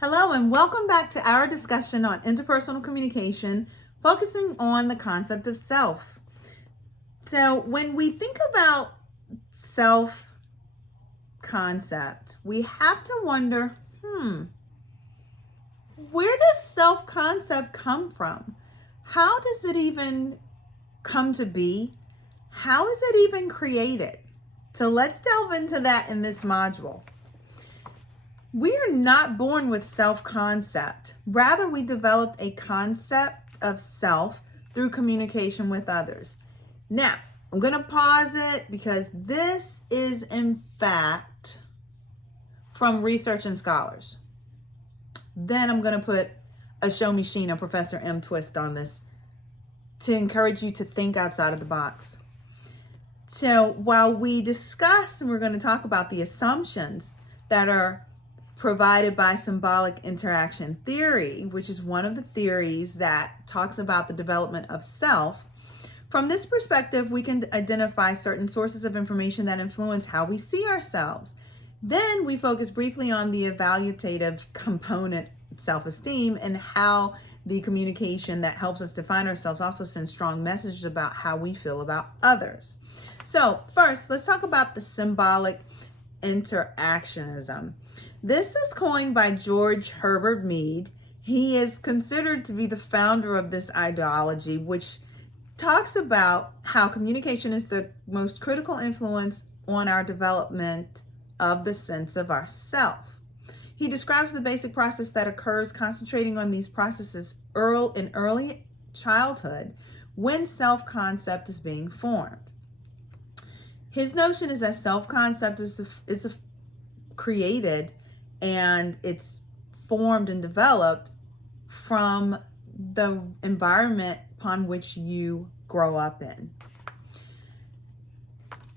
Hello, and welcome back to our discussion on interpersonal communication, focusing on the concept of self. So, when we think about self concept, we have to wonder where does self concept come from? How does it even come to be? How is it even created? So, let's delve into that in this module. We are not born with self-concept. Rather, we develop a concept of self through communication with others. Now, I'm going to pause it because this is, in fact, from research and scholars. Then I'm going to put a show me Sheena, Professor M twist on this to encourage you to think outside of the box. So while we discuss and we're going to talk about the assumptions that are provided by symbolic interaction theory, which is one of the theories that talks about the development of self. From this perspective, we can identify certain sources of information that influence how we see ourselves. Then we focus briefly on the evaluative component, self-esteem, and how the communication that helps us define ourselves also sends strong messages about how we feel about others. So first, let's talk about the symbolic interactionism. This was coined by George Herbert Mead. He is considered to be the founder of this ideology, which talks about how communication is the most critical influence on our development of the sense of ourself. He describes the basic process that occurs, concentrating on these processes in early childhood when self-concept is being formed. His notion is that self-concept is created and it's formed and developed from the environment upon which you grow up in.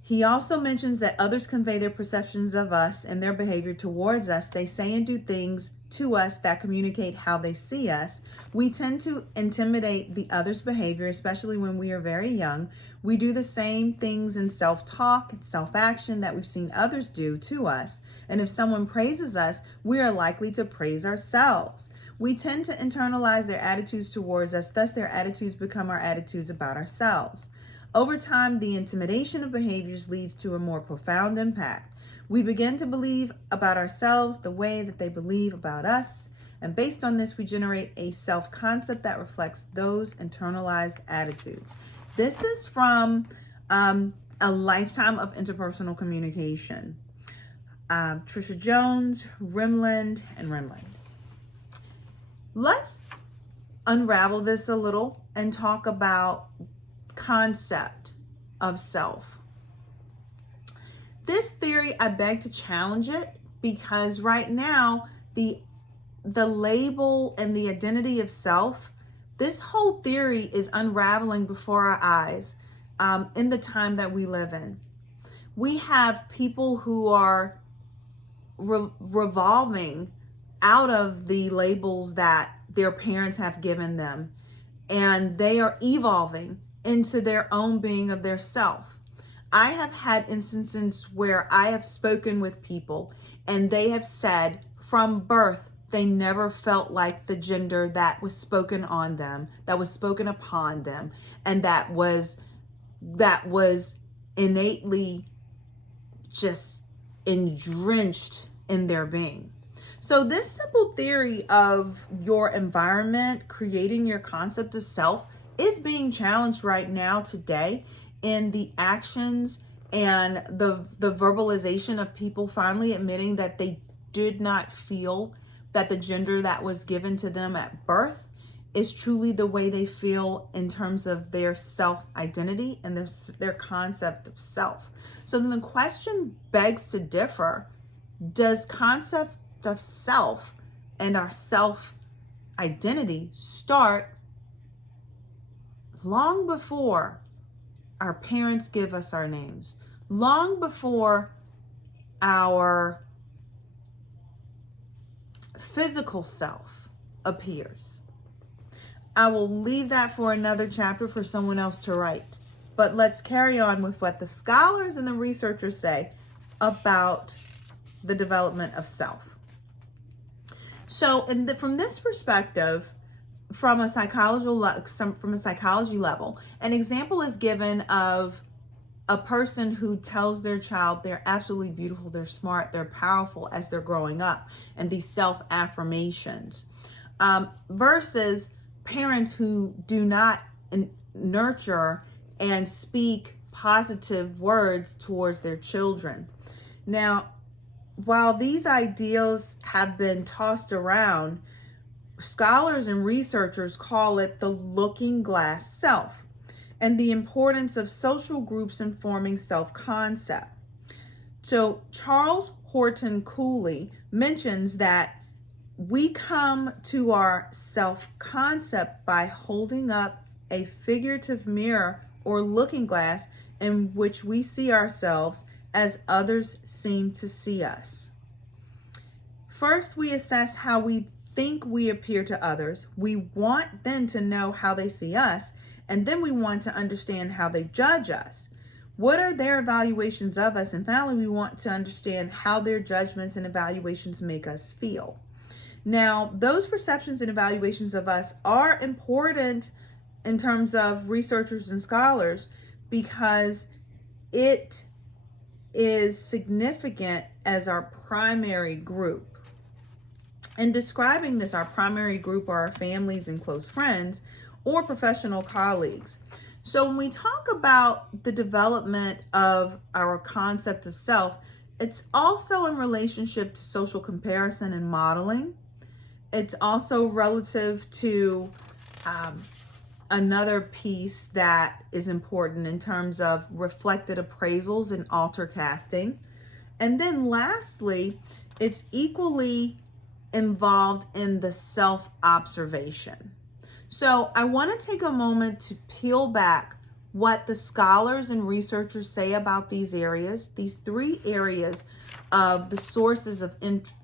He also mentions that others convey their perceptions of us and their behavior towards us. They say and do things to us that communicate how they see us. We tend to intimidate the other's behavior, especially when we are very young. We do the same things in self-talk and self-action that we've seen others do to us. And if someone praises us, we are likely to praise ourselves. We tend to internalize their attitudes towards us, thus their attitudes become our attitudes about ourselves. Over time, the intimidation of behaviors leads to a more profound impact. We begin to believe about ourselves the way that they believe about us, and based on this, we generate a self-concept that reflects those internalized attitudes. This is from A Lifetime of Interpersonal Communication. Trisha Jones, Rimland, and Rimland. Let's unravel this a little and talk about concept of self. This theory, I beg to challenge it because right now the label and the identity of self, this whole theory is unraveling before our eyes in the time that we live in. We have people who are revolving out of the labels that their parents have given them, and they are evolving into their own being of their self. I have had instances where I have spoken with people and they have said from birth they never felt like the gender that was spoken on them, that was spoken upon them, and that was innately just entrenched in their being. So this simple theory of your environment creating your concept of self is being challenged right now today in the actions and the verbalization of people finally admitting that they did not feel that the gender that was given to them at birth is truly the way they feel in terms of their self-identity and their concept of self. So then the question begs to differ. Does concept of self and our self-identity start long before our parents give us our names, long before our physical self appears? I will leave that for another chapter for someone else to write. But let's carry on with what the scholars and the researchers say about the development of self. So, from this perspective, from a psychology level, an example is given of a person who tells their child they're absolutely beautiful, they're smart, they're powerful as they're growing up, and these self affirmations, versus parents who do not nurture and speak positive words towards their children. Now, while these ideals have been tossed around, scholars and researchers call it the looking glass self and the importance of social groups in forming self-concept. So Charles Horton Cooley mentions that we come to our self-concept by holding up a figurative mirror or looking glass in which we see ourselves as others seem to see us. First, we assess how we think we appear to others. We want then to know how they see us, and then we want to understand how they judge us. What are their evaluations of us? And finally, we want to understand how their judgments and evaluations make us feel. Now, those perceptions and evaluations of us are important in terms of researchers and scholars because it is significant as our primary group. In describing this, our primary group are our families and close friends or professional colleagues. So when we talk about the development of our concept of self, it's also in relationship to social comparison and modeling. It's also relative to another piece that is important in terms of reflected appraisals and alter casting. And then lastly, it's equally involved in the self-observation. So I want to take a moment to peel back what the scholars and researchers say about these areas, these three areas of the sources of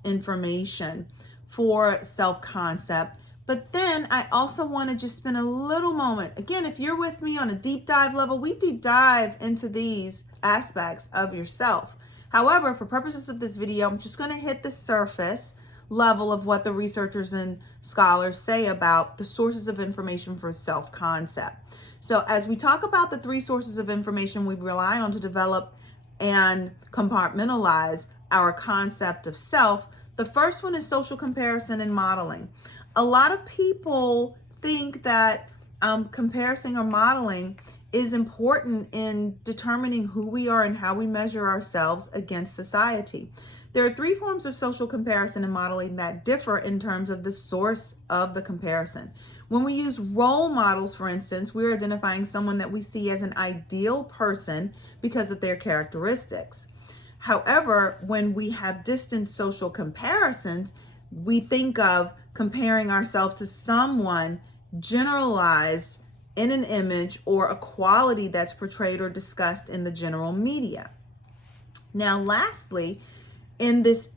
information for self-concept. But then I also want to just spend a little moment. Again, if you're with me on a deep dive level, we deep dive into these aspects of yourself. However, for purposes of this video, I'm just going to hit the surface level of what the researchers and scholars say about the sources of information for self-concept. So as we talk about the three sources of information we rely on to develop and compartmentalize our concept of self, the first one is social comparison and modeling. A lot of people think that comparison or modeling is important in determining who we are and how we measure ourselves against society. There are three forms of social comparison and modeling that differ in terms of the source of the comparison. When we use role models, for instance, we're identifying someone that we see as an ideal person because of their characteristics. However, when we have distant social comparisons, we think of comparing ourselves to someone generalized in an image or a quality that's portrayed or discussed in the general media. Now, lastly, in this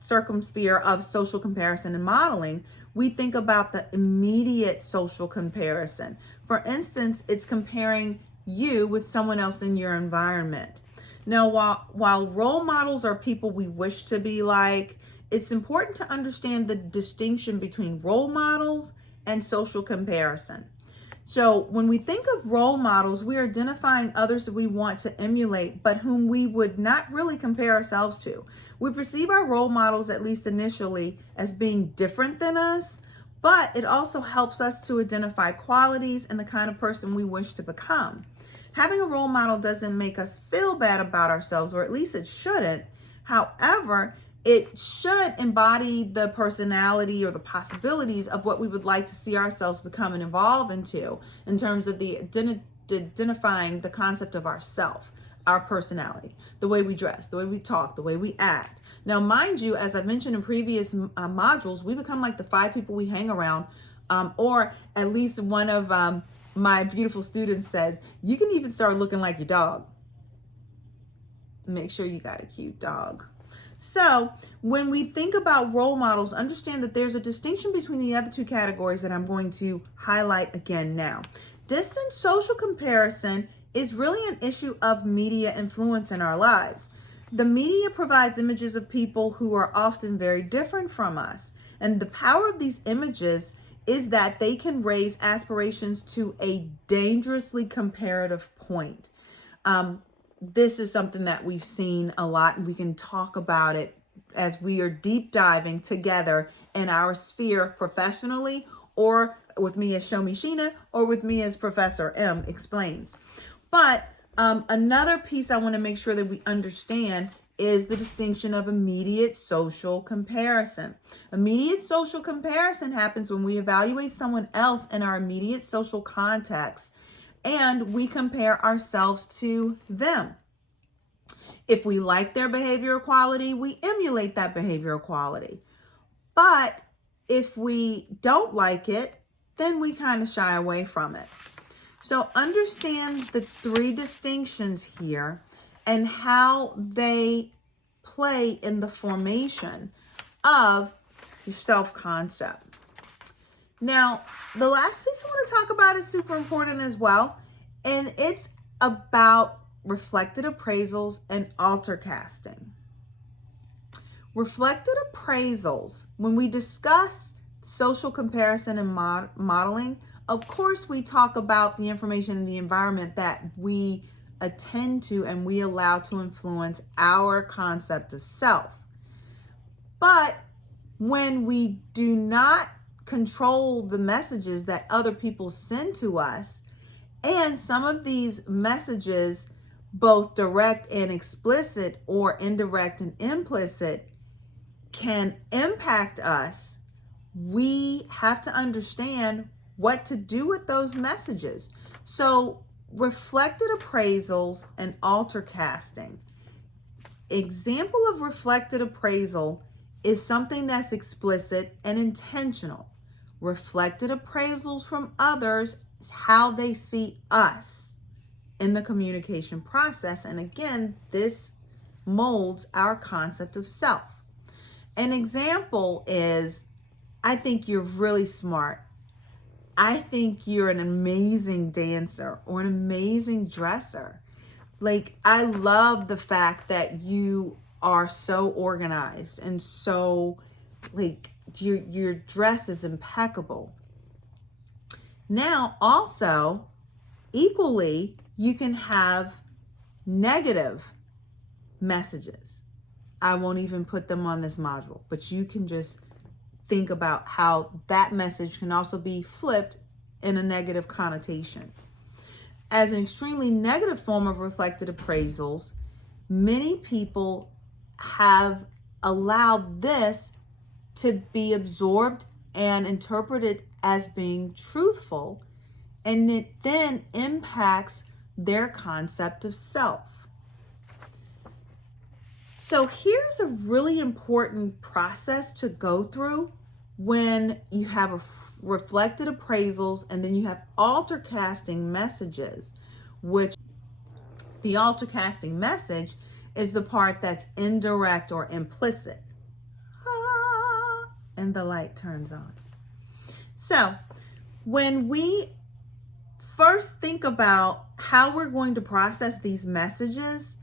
circumsphere of social comparison and modeling, we think about the immediate social comparison. For instance, it's comparing you with someone else in your environment. Now, while role models are people we wish to be like, it's important to understand the distinction between role models and social comparison. So when we think of role models, we are identifying others that we want to emulate, but whom we would not really compare ourselves to. We perceive our role models, at least initially, as being different than us, but it also helps us to identify qualities and the kind of person we wish to become. Having a role model doesn't make us feel bad about ourselves, or at least it shouldn't. However, it should embody the personality or the possibilities of what we would like to see ourselves become and evolve into in terms of the identifying the concept of ourself, our personality, the way we dress, the way we talk, the way we act. Now, mind you, as I've mentioned in previous modules, we become like the 5 people we hang around, or at least one of my beautiful students says, you can even start looking like your dog. Make sure you got a cute dog. So when we think about role models, understand that there's a distinction between the other two categories that I'm going to highlight again now. Distant social comparison is really an issue of media influence in our lives. The media provides images of people who are often very different from us. And the power of these images is that they can raise aspirations to a dangerously comparative point. This is something that we've seen a lot, and we can talk about it as we are deep diving together in our sphere professionally, or with me as Show Me Sheena, or with me as Professor M explains. But another piece I want to make sure that we understand is the distinction of immediate social comparison. Immediate social comparison happens when we evaluate someone else in our immediate social context and we compare ourselves to them. If we like their behavioral quality, we emulate that behavioral quality. But if we don't like it, then we kind of shy away from it. So understand the three distinctions here and how they play in the formation of your self-concept. Now, the last piece I want to talk about is super important as well, and it's about reflected appraisals and alter casting. Reflected appraisals, when we discuss social comparison and modeling, of course, we talk about the information in the environment that we attend to and we allow to influence our concept of self. But when we do not control the messages that other people send to us, and some of these messages, both direct and explicit or indirect and implicit, can impact us, we have to understand what to do with those messages. So reflected appraisals and alter casting. Example of reflected appraisal is something that's explicit and intentional. Reflected appraisals from others is how they see us in the communication process. And again, this molds our concept of self. An example is, I think you're really smart. I think you're an amazing dancer or an amazing dresser. Like, I love the fact that you are so organized and so, like, your dress is impeccable. Now, also, equally, you can have negative messages. I won't even put them on this module, but you can just think about how that message can also be flipped in a negative connotation. As an extremely negative form of reflected appraisals, many people have allowed this to be absorbed and interpreted as being truthful, and it then impacts their concept of self. So here's a really important process to go through when you have reflected appraisals and then you have alter casting messages, which the alter casting message is the part that's indirect or implicit. And the light turns on. So when we first think about how we're going to process these messages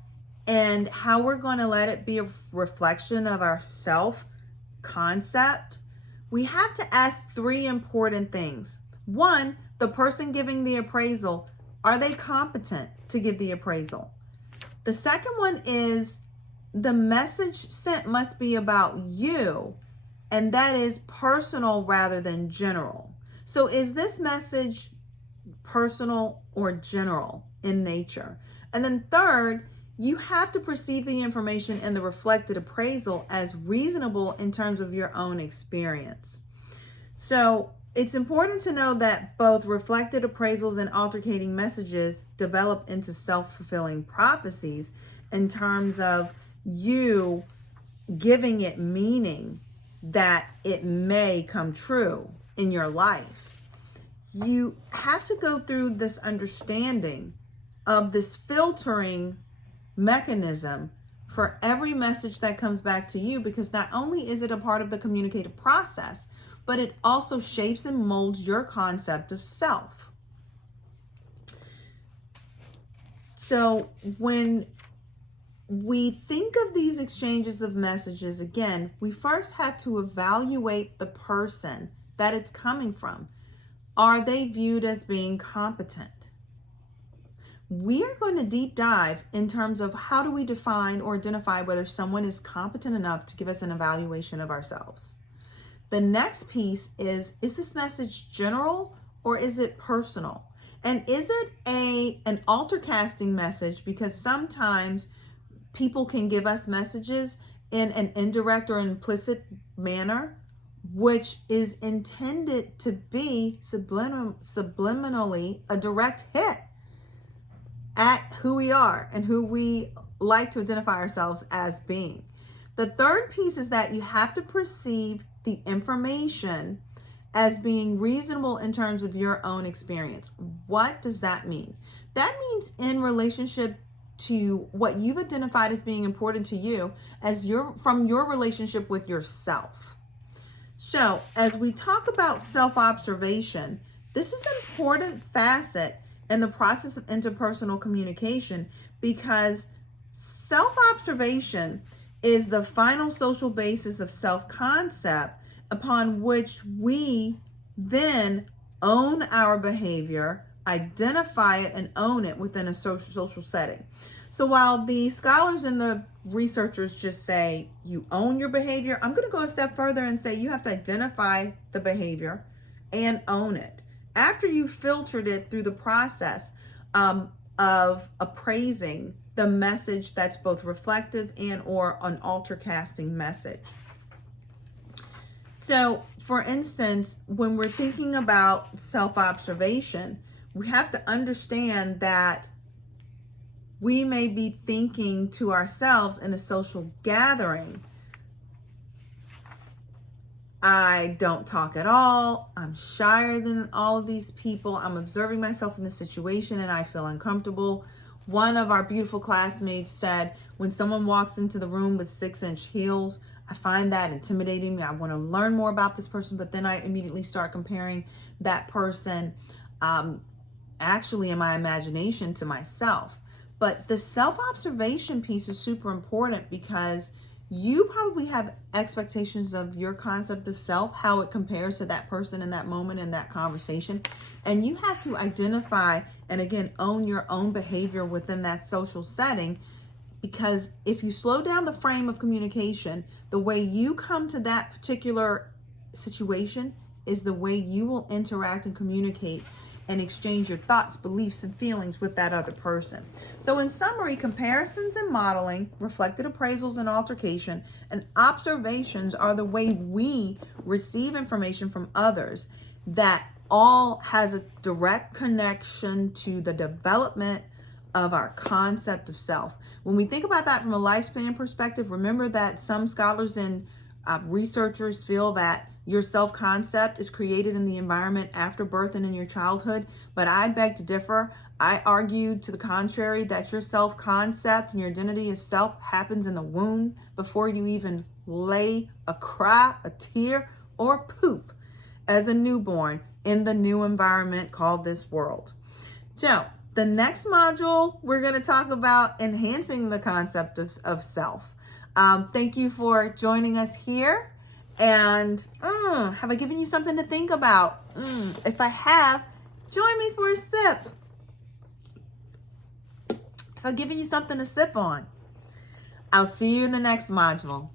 and how we're going to let it be a reflection of our self concept, we have to ask three important things. One, the person giving the appraisal, are they competent to give the appraisal? The second one is the message sent must be about you, and that is personal rather than general. So is this message personal or general in nature? And then third, you have to perceive the information in the reflected appraisal as reasonable in terms of your own experience. So it's important to know that both reflected appraisals and altercating messages develop into self-fulfilling prophecies in terms of you giving it meaning that it may come true in your life. You have to go through this understanding of this filtering mechanism for every message that comes back to you, because not only is it a part of the communicative process, but it also shapes and molds your concept of self. So when we think of these exchanges of messages, again, we first have to evaluate the person that it's coming from. Are they viewed as being competent? We are going to deep dive in terms of how do we define or identify whether someone is competent enough to give us an evaluation of ourselves. The next piece is this message general or is it personal? And is it an altercasting message? Because sometimes people can give us messages in an indirect or implicit manner, which is intended to be subliminally a direct hit at who we are and who we like to identify ourselves as being. The third piece is that you have to perceive the information as being reasonable in terms of your own experience. What does that mean? That means in relationship to what you've identified as being important to you from your relationship with yourself. So as we talk about self-observation, this is an important facet in the process of interpersonal communication, because self-observation is the final social basis of self-concept upon which we then own our behavior, identify it, and own it within a social setting. So while the scholars and the researchers just say you own your behavior, I'm going to go a step further and say you have to identify the behavior and own it after you filtered it through the process of appraising the message that's both reflective and or an altercasting message. So for instance, when we're thinking about self-observation, we have to understand that we may be thinking to ourselves in a social gathering, I don't talk at all, I'm shyer than all of these people, I'm observing myself in this situation and I feel uncomfortable. One of our beautiful classmates said, when someone walks into the room with 6-inch heels, I find that intimidating. I want to learn more about this person, but then I immediately start comparing that person actually in my imagination to myself. But the self-observation piece is super important because you probably have expectations of your concept of self, how it compares to that person in that moment in that conversation. And you have to identify and again, own your own behavior within that social setting. Because if you slow down the frame of communication, the way you come to that particular situation is the way you will interact and communicate and exchange your thoughts, beliefs, and feelings with that other person. So in summary, comparisons and modeling, reflected appraisals and altercation, and observations are the way we receive information from others that all has a direct connection to the development of our concept of self. When we think about that from a lifespan perspective, remember that some scholars and researchers feel that your self-concept is created in the environment after birth and in your childhood, but I beg to differ. I argue to the contrary that your self-concept and your identity of self happens in the womb before you even lay a cry, a tear, or poop as a newborn in the new environment called this world. So the next module, we're going to talk about enhancing the concept of self. Thank you for joining us here. And have I given you something to think about? If I have, join me for a sip. If I've given you something to sip on, I'll see you in the next module.